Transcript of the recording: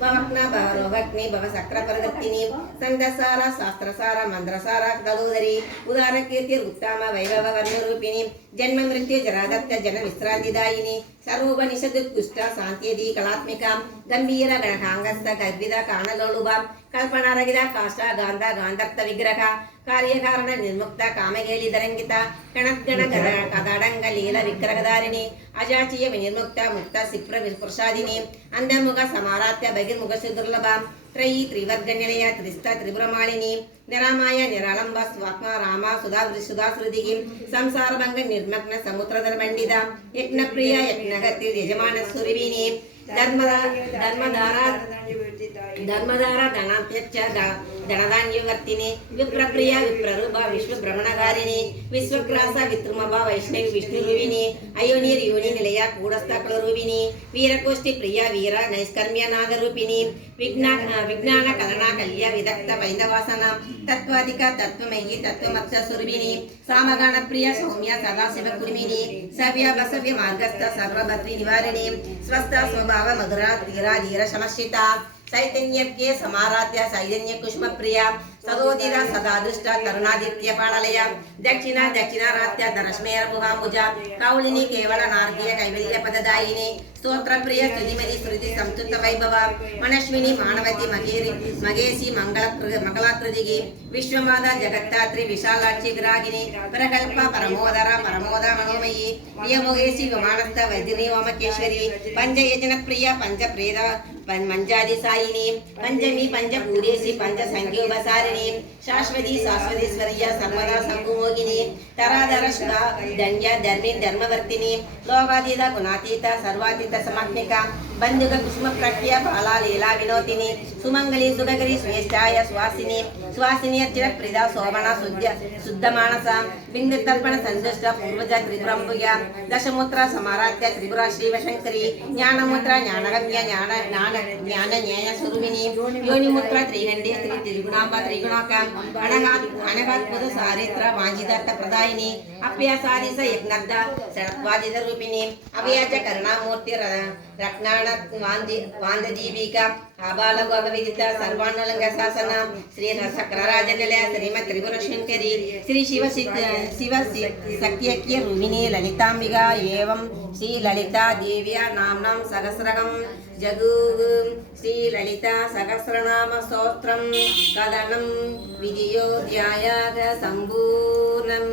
மமக்னபாரோகக்னி பவ சக்கரபரதத்தினி சந்தசார சாஸ்திரசார மந்திரசார கதூதரி உதார கீர்த்திர் உத்தாம வைபவ வர்ணரூபிணி ஜன்ம மிருத்யு ஜராதத்த ஜன விஸ்ராந்திதாயினி సర్వోపనిషదుత్కృష్ట శాంత్యది కళాత్మిక గంభీర గణకాంగస్థ గర్భిత కాణలోలుభ కల్పనారగిత కాష్ట గాంధ గాంధర్త విగ్రహ కార్యకారణ నిర్ముక్త కామగేలి ధరంగిత కణద్గణ కదడంగ లీల విగ్రహధారిణి అజాచీయ వినిర్ముక్త ముక్త సిప్ర విస్పృశాదిని అంధముఖ సమారాత్య బహిర్ముఖ సుదుర్లభ త్రయీ త్రివర్గనిలయ త్రిస్త త్రిపురమాళిని నిరామాయ నిరాళంబ స్వాత్మ రామ సుధా సుధాశ్రుతికి సంసారభంగ నిర్మగ్న సముద్రధర మండిత యజ్ఞప్రియ యజ్ఞ జగత్తి యజమాన సురివిని ధర్మద ధర్మధార ధర్మధార ధనాత్యచ్చ ధనధాన్యవర్తిని విప్రప్రియ విప్రరూప విశ్వభ్రమణగారిణి విశ్వగ్రాస విత్రుమభ వైష్ణవి విష్ణురువిని అయోనీర్ యోని నిలయ కూడస్థకుల రూపిణి వీరకోష్ఠి ప్రియ వీర నైష్కర్మ్య నాగరూపిణి విజ్ఞా విజ్ఞాన కలనా కల్య విదగ్ధ వైందవాసన తత్వాధిక తత్వమయ్యి తత్వమత్స సురభిని సామగాన ప్రియ సౌమ్య సదాశివ కుర్మిని సవ్య బసవ్య మార్గస్థ సర్వభద్రి నివారిణి స్వస్థ స్వభావ మధురా మధుర ధీర ధీర శమశ్రిత చైతన్యక్యే సమారాధ్య చైతన్య కుష్మ ప్రియ సదోదిర సదాదృష్ట కరుణాదిత్య పాడలయ దక్షిణ దక్షిణారాధ్య ధనస్మేర ముహాంబుజ కౌళిని కేవల నార్గీయ కైవల్య పదదాయిని స్తోత్ర ప్రియ స్తుతిమతి శృతి సంతుత వైభవ మనస్విని మానవతి మగేరి మగేసి మంగళ మంగళాకృతికి విశ్వమాద జగత్తాత్రి విశాలాక్షి విరాగిని ప్రకల్ప పరమోదర పరమోద మనోమయి ప్రియమోగేసి విమానస్థ వైద్యుని ఓమకేశ్వరి పంచయజన ప్రియ పంచ ప్రేద மஞ்சாதி சாயினி பஞ்சமி பஞ்சபூரேஷி பஞ்ச சங்கோபசாரிணி சாஸ்வதி சாஸ்வதீஸ்வரியா சர்வதா சங்குமோகினி தராதர சுதா தன்யா தர்மி தர்மவர்த்தினி லோகாதீத குணாதீத சர்வாதீத சமாத்மிகா ಬಂಧುಗಭೀಷ್ಮಕ್ರಟ್ಯ ಬಾಲಾಲೀಲಾ ವಿನೋದಿನಿ ಸುಮಂಗಲಿ ಸುಗಗರಿ ಶ್ರೇಷ್ಠಾಯ ಸ್ವಾಸಿನಿ ಸ್ವಾಸಿನಿ ಅರ್ಚಿರ ಪ್ರಿದ ಸೋಮಣ ಸುದ್ಯ ಶುದ್ಧ ಮಾನಸ ಬಿಂದಿತರ್ಪಣ ಸಂತುಷ್ಟ ಪೂರ್ವಜ ತ್ರಿಪುರಂಬುಯ ದಶಮೂತ್ರ ಸಮಾರಾಧ್ಯ ತ್ರಿಪುರ ಶ್ರೀವಶಂಕರಿ ಜ್ಞಾನಮೂತ್ರ ಜ್ಞಾನಗಮ್ಯ ಜ್ಞಾನ ಜ್ಞಾನ ಜ್ಞಾನ ಜ್ಞಾನ ಸುರುವಿನಿ ಯೋನಿಮೂತ್ರ ತ್ರಿಗಂಡಿ ಶ್ರೀ ತ್ರಿಗುಣಾಂಬ ತ್ರಿಗುಣಾಕ ಅಣಗಾತ್ ಅಣಗಾತ್ಮದ ಸಾರಿತ್ರ ವಾಂಜಿದಾರ್ಥ ಪ್ರದಾಯಿನಿ ಅಭ್ಯಾಸಾದಿಸ ಯಜ್ಞದ ಸರತ್ವಾದಿದ ರೂಪಿಣಿ ಅಭಯಾಚ ಕರುಣಾಮೂರ್ತಿ ರತ್ನಾಣ రూపిణి వాంది వాందదీపిక ఆబాలకు అవిదిత సర్వాణులంగ శాసన శ్రీ సక్రరాజనల శ్రీమద్ త్రిపుర శ్రీ శివ శివ సత్యక్య రుహిణి ఏవం శ్రీ లలితా దేవ్య నామ్నాం సహస్రకం జగూ శ్రీ సహస్రనామ స్తోత్రం సంపూర్ణం.